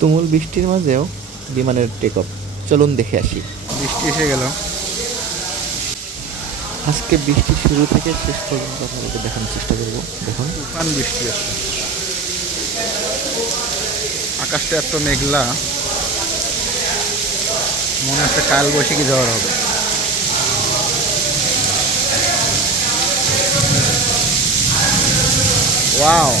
তুমুল বৃষ্টির মাঝেও বিমানের টেক অফ। চলুন দেখে আসি। বৃষ্টি এসে গেল। আজকে বৃষ্টি শুরু থেকে শেষ পর্যন্ত আপনাদেরকে দেখানোর চেষ্টা করব। দেখুন, তুফান বৃষ্টি আসছে, আকাশটা এত মেঘলা, মনে হচ্ছে কাল বৈশাখী ঝড় হবে। ওয়াও,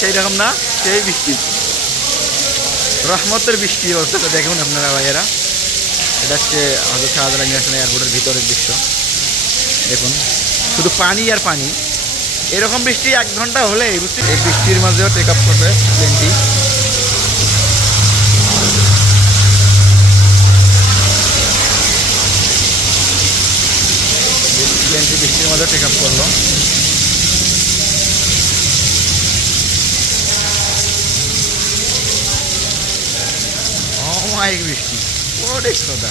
সেই রকম না, সেই বৃষ্টি, রহমতের বৃষ্টি অবস্থাটা দেখুন আপনারা ভাইয়েরা। এটা হচ্ছে হজরত শাহজালাল ইন্টারন্যাশনাল এয়ারপোর্টের ভিতরের দৃশ্য। দেখুন, শুধু পানি আর পানি। এরকম বৃষ্টি 1 ঘন্টা হলে এই বৃষ্টির মাঝেও টেক আপ করবে প্লেনটি। প্লেনটি বৃষ্টির মাঝেও টেক আপ করলো। অমায়িক বৃষ্টি, অনেক সোদা,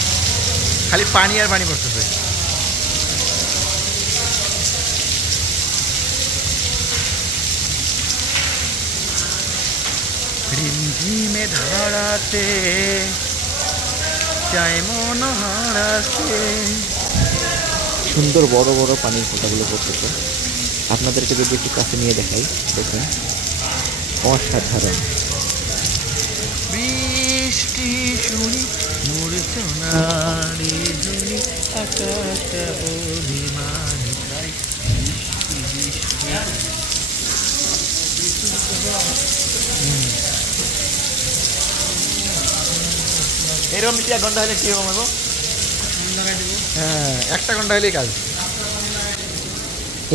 খালি পানি আর পানি পড়তেছে। রিমঝিমে ধারাতে চাই মন হারাতে। সুন্দর বড় বড় পানির ফোঁটাগুলো পড়তেছে। আপনাদেরকে যদি একটু কাছে নিয়ে দেখাই, দেখুন, অসাধারণ। বৃষ্টি শুনি মূর্ছনারি ঝুনি, আকাশটা অভিমানী তাই বৃষ্টি এরকম বৃষ্টি 1 ঘন্টা হলে কি হবে গো? হ্যাঁ, 1টা ঘন্টা হলেই কাজ।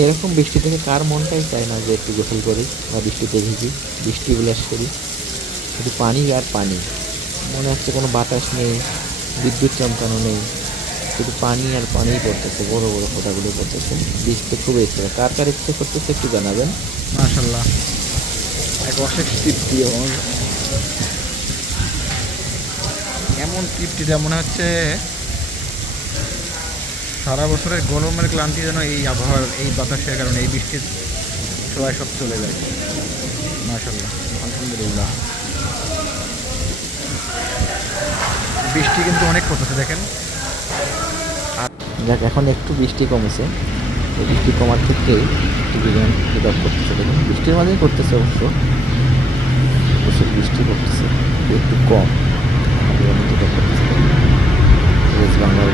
এরকম বৃষ্টি থেকে কার মনটাই চায় না যে একটু গোসল করি বা বৃষ্টিতে ভিজি, বৃষ্টি বিলাস করি। শুধু পানি আর পানি, মনে হচ্ছে কোনো বাতাস নেই, বিদ্যুৎ চমকানো নেই, শুধু পানি আর পানিই পড়তেছে, বড় বড় ফোঁটাগুলো পড়তেছে। বৃষ্টিতে খুব ইচ্ছে, কার কার ইচ্ছে করতেছে একটু জানাবেন। মাশাল্লাহ, এক অশেষ তৃপ্তি। এমন তৃপ্তিটা মনে হচ্ছে সারা বছরের গরমের ক্লান্তি যেন এই আবহাওয়ার, এই বাতাসের কারণে, এই বৃষ্টির ছোঁয়ায় সব চলে যায়। মাশাল্লাহ, আলহামদুলিল্লাহ। বৃষ্টি কিন্তু অনেক পড়তেছে দেখেন। যাক, এখন একটু বৃষ্টি কমেছে। এই বৃষ্টি কমার ক্ষেত্রেই একটু বিমান পিক আপ করতেছে। দেখুন, বৃষ্টির মাঝেই করতেছে অবশ্য, প্রচুর বৃষ্টি পড়তেছে, একটু কম। আমাদের পিক আপ করতেছে ওয়েস্ট বাংলার